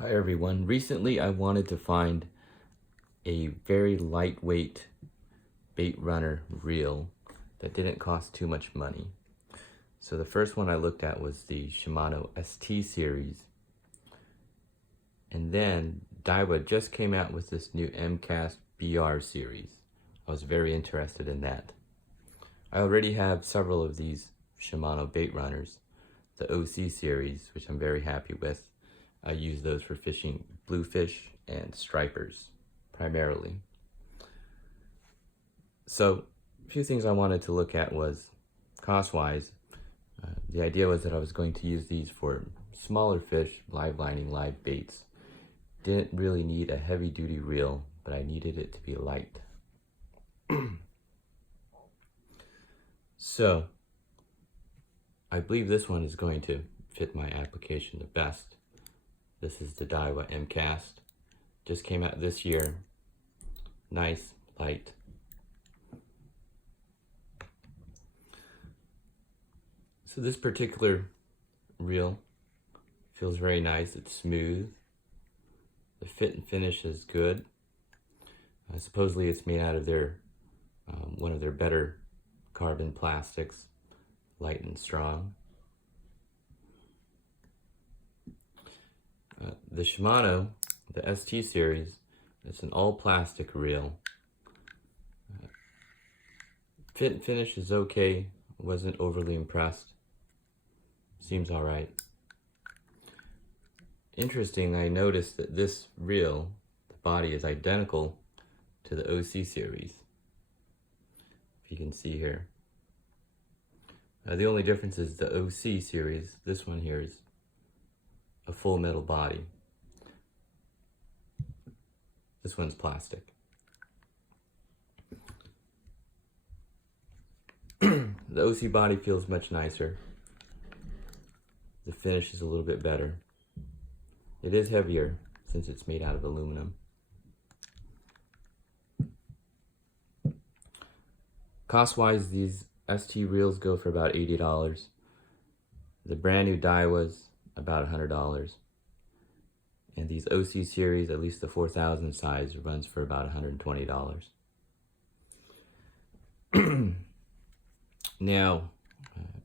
Hi everyone. Recently I wanted to find a very lightweight bait runner reel that didn't cost too much money. So the first one I looked at was the Shimano ST series. And then Daiwa just came out with this new Emcast BR series. I was very interested in that. I already have several of these Shimano bait runners, the OC series, which I'm very happy with. I use those for fishing bluefish and stripers primarily. So a few things I wanted to look at was cost-wise. The idea was that I was going to use these for smaller fish, live lining, live baits. Didn't really need a heavy-duty reel, but I needed it to be light. So I believe this one is going to fit my application the best. This is the Daiwa Emcast. Just came out this year. Nice, light. So this particular reel feels very nice. It's smooth. The fit and finish is good. Supposedly it's made out of their one of their better carbon plastics, light and strong. The Shimano, the ST series, it's an all plastic reel. Fit and finish is okay. Wasn't overly impressed. Seems alright. Interesting, I noticed that this reel, the body is identical to the OC series. If you can see here. The only difference is the OC series, this one here is a full metal body. This one's plastic. The OC body feels much nicer. The finish is a little bit better. It is heavier since it's made out of aluminum. Cost-wise, these ST reels go for about $80. The brand new Daiwa's about $100. And these OC series, at least the 4000 size, runs for about $120. Now,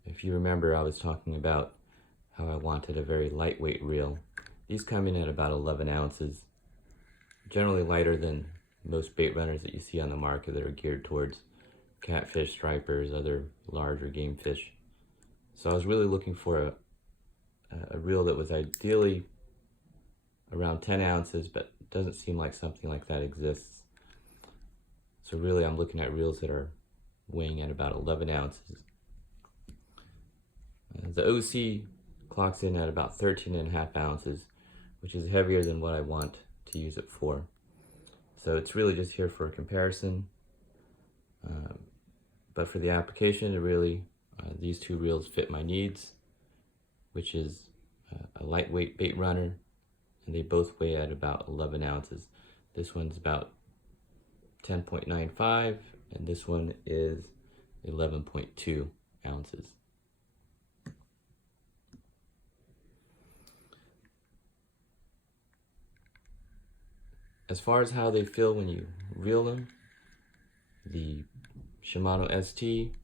if you remember, I was talking about how I wanted a very lightweight reel. These come in at about 11 ounces, generally lighter than most bait runners that you see on the market that are geared towards catfish, stripers, other larger game fish. So I was really looking for a reel that was ideally around 10 ounces, but doesn't seem like something like that exists. So really I'm looking at reels that are weighing at about 11 ounces. The OC clocks in at about 13.5 ounces, which is heavier than what I want to use it for. So it's really just here for a comparison. But for the application, it really, these two reels fit my needs, which is a lightweight bait runner, and they both weigh at about 11 ounces. This one's about 10.95, and this one is 11.2 ounces. As far as how they feel when you reel them, the Shimano ST,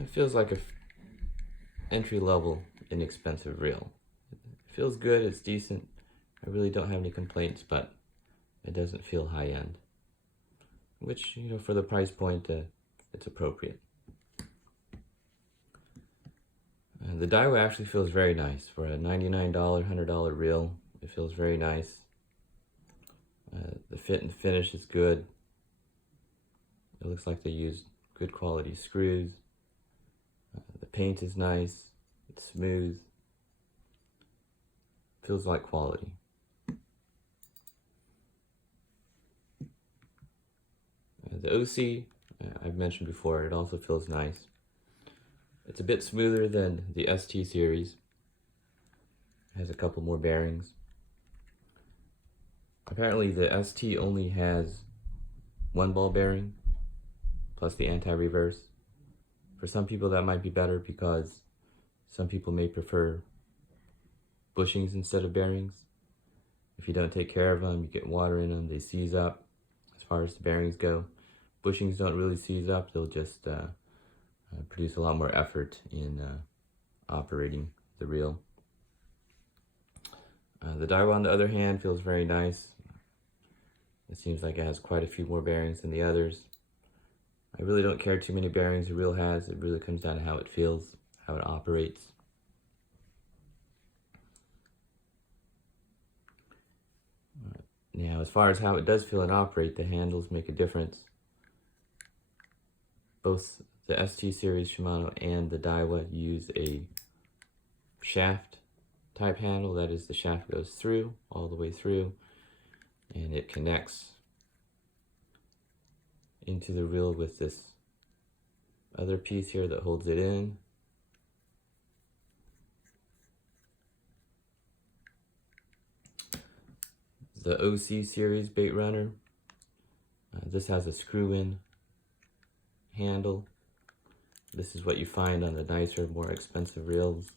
it feels like a entry-level, inexpensive reel. It feels good, it's decent. I really don't have any complaints, but it doesn't feel high-end, which, you know, for the price point, it's appropriate. The Daiwa actually feels very nice. For a $99, $100 reel, it feels very nice. The fit and finish is good. It looks like they used good quality screws. The paint is nice. It's smooth. Feels like quality. The OC, I've mentioned before, it also feels nice. It's a bit smoother than the ST series. It has a couple more bearings. Apparently the ST only has one ball bearing plus the anti-reverse. For some people that might be better because some people may prefer bushings instead of bearings. If you don't take care of them, you get water in them, they seize up. As far as the bearings go, bushings don't really seize up. They'll just produce a lot more effort in operating the reel. The Daiwa, on the other hand, feels very nice. It seems like it has quite a few more bearings than the others. I really don't care too many bearings the reel has. It really comes down to how it feels, how it operates. Now, as far as how it does feel and operate, the handles make a difference. Both the ST series Shimano and the Daiwa use a shaft type handle. That is, the shaft goes through, all the way through, and it connects into the reel with this other piece here that holds it in. The OC series bait runner, this has a screw-in handle. This is what you find on the nicer, more expensive reels.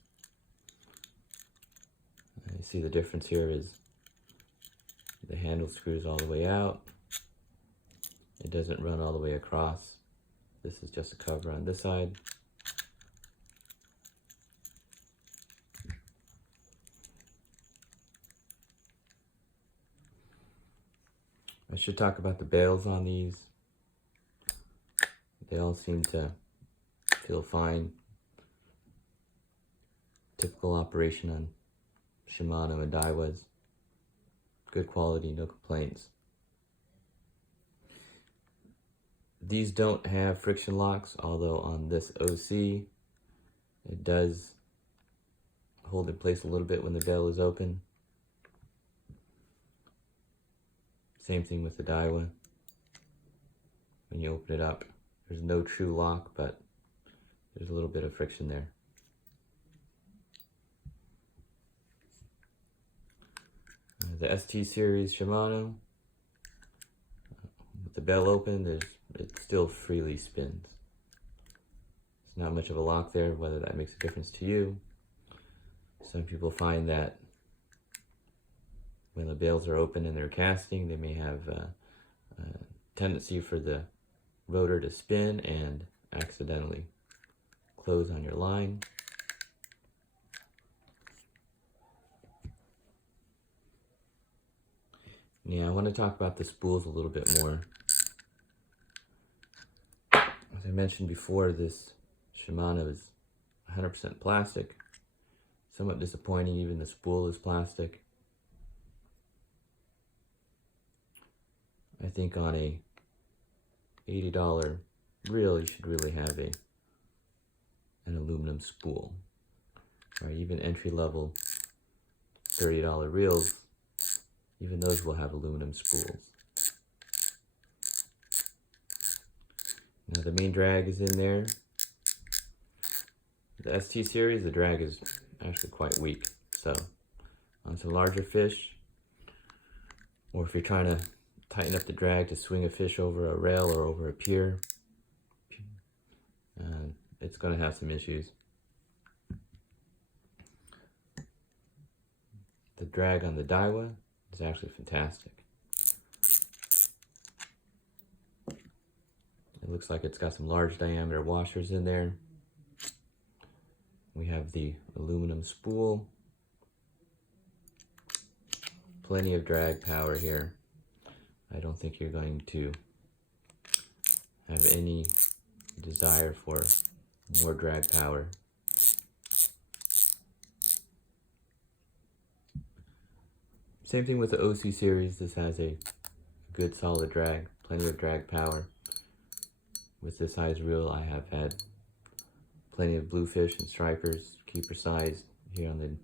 You see the difference here is the handle screws all the way out. It doesn't run all the way across. This is just a cover on this side. I should talk about the bails on these. They all seem to feel fine. Typical operation on Shimano and Daiwas. Good quality, no complaints. These don't have friction locks, although on this OC, it does hold in place a little bit when the bail is open. Same thing with the Daiwa. When you open it up, there's no true lock, but there's a little bit of friction there. The ST series Shimano, with the bell open, it still freely spins. There's not much of a lock there, whether that makes a difference to you. Some people find that when the bails are open and they're casting, they may have a tendency for the rotor to spin and accidentally close on your line. Yeah, I want to talk about the spools a little bit more. As I mentioned before, this Shimano is 100% plastic. Somewhat disappointing, even the spool is plastic. I think on a $80 reel, you should really have an aluminum spool. Or even entry-level $30 reels, even those will have aluminum spools. Now the main drag is in there. The ST series, the drag is actually quite weak. So on some larger fish, or if you're trying to tighten up the drag to swing a fish over a rail or over a pier, it's going to have some issues. The drag on the Daiwa is actually fantastic. It looks like it's got some large diameter washers in there. We have the aluminum spool. Plenty of drag power here. I don't think you're going to have any desire for more drag power. Same thing with the OC series. This has a good solid drag, plenty of drag power. With this size reel, I have had plenty of bluefish and stripers, keeper size, here on the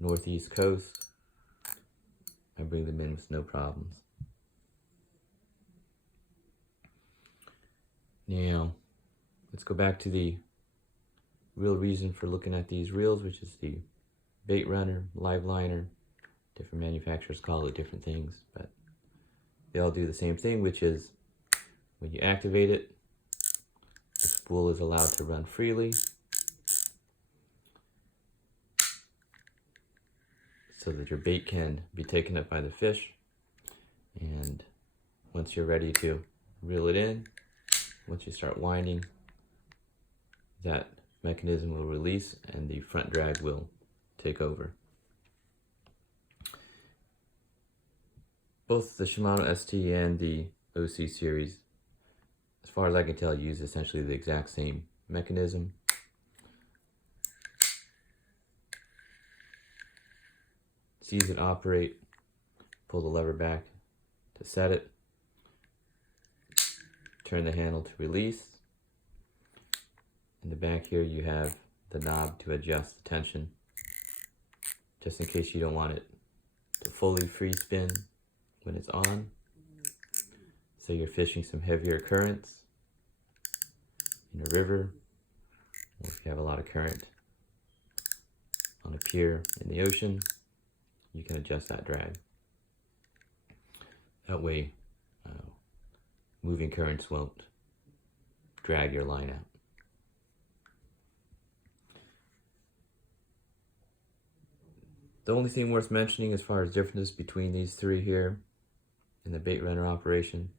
northeast coast. I bring them in with no problems. Now, let's go back to the real reason for looking at these reels, which is the bait runner, live liner. Different manufacturers call it different things, but they all do the same thing, which is when you activate it, the spool is allowed to run freely. so that your bait can be taken up by the fish. And once you're ready to reel it in, once you start winding, that mechanism will release and the front drag will take over. Both the Shimano ST and the OC series, as far as I can tell, use essentially the exact same mechanism. Sees it operate, pull the lever back to set it, turn the handle to release. In the back here you have the knob to adjust the tension, just in case you don't want it to fully free spin when it's on. So you're fishing some heavier currents in a river, or if you have a lot of current on a pier in the ocean, you can adjust that drag. That way, moving currents won't drag your line out. The only thing worth mentioning as far as differences between these three here in the bait runner operation,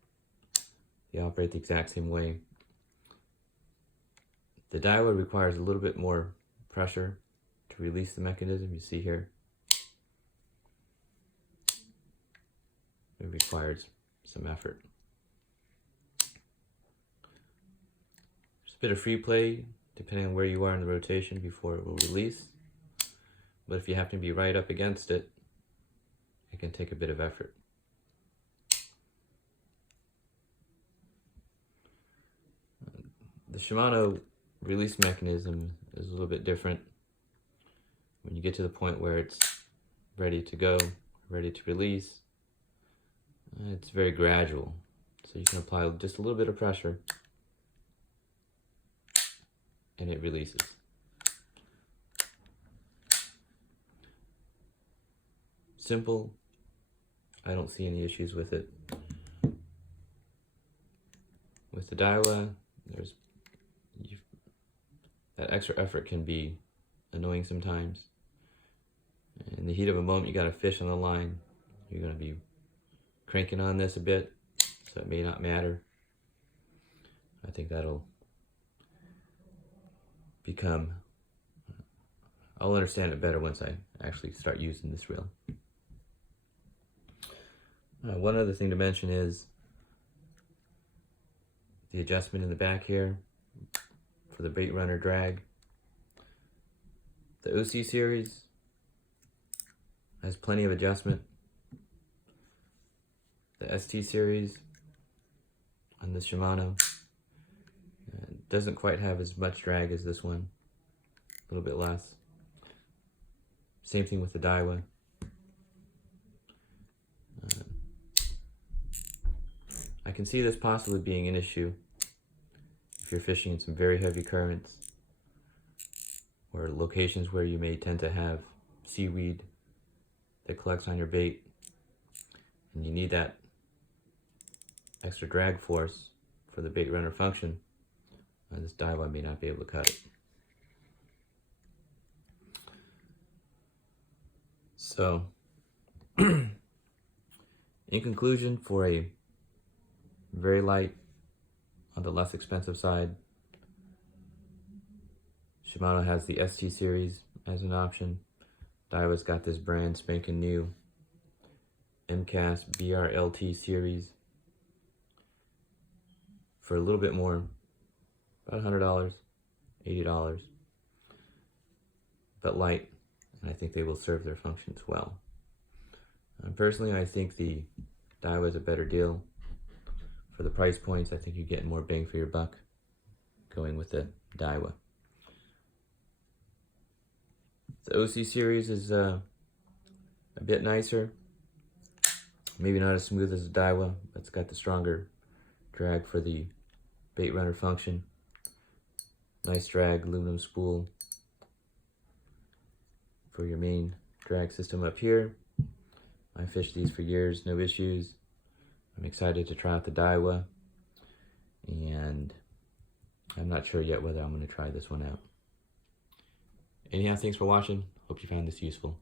they operate the exact same way. The Daiwa requires a little bit more pressure to release the mechanism. You see here, it requires some effort. There's a bit of free play depending on where you are in the rotation before it will release. But if you happen to be right up against it, it can take a bit of effort. The Shimano release mechanism is a little bit different. When you get to the point where it's ready to go, ready to release, it's very gradual. So you can apply just a little bit of pressure and it releases. Simple. I don't see any issues with it. With the Daiwa, that extra effort can be annoying sometimes. In the heat of a moment, you got a fish on the line. You're going to be cranking on this a bit, so it may not matter. I think that'll become, I'll understand it better once I actually start using this reel. One other thing to mention is the adjustment in the back here for the bait runner drag. The OC series has plenty of adjustment. The ST series on the Shimano doesn't quite have as much drag as this one, a little bit less. Same thing with the Daiwa. I can see this possibly being an issue if you're fishing in some very heavy currents or locations where you may tend to have seaweed that collects on your bait and you need that extra drag force for the bait runner function. This Daiwa may not be able to cut it. So, in conclusion, for a very light, on the less expensive side, Shimano has the ST series as an option. Daiwa's got this brand spanking new Emcast BRLT series for a little bit more, about $100, $80, but light, and I think they will serve their functions well. Personally, I think the Daiwa is a better deal. For the price points, I think you're getting more bang for your buck going with the Daiwa. The OC series is a bit nicer. Maybe not as smooth as the Daiwa, but it's got the stronger drag for the bait runner function. Nice drag, aluminum spool for your main drag system up here. I fished these for years, no issues. I'm excited to try out the Daiwa, and I'm not sure yet whether I'm going to try this one out. Anyhow, thanks for watching. Hope you found this useful.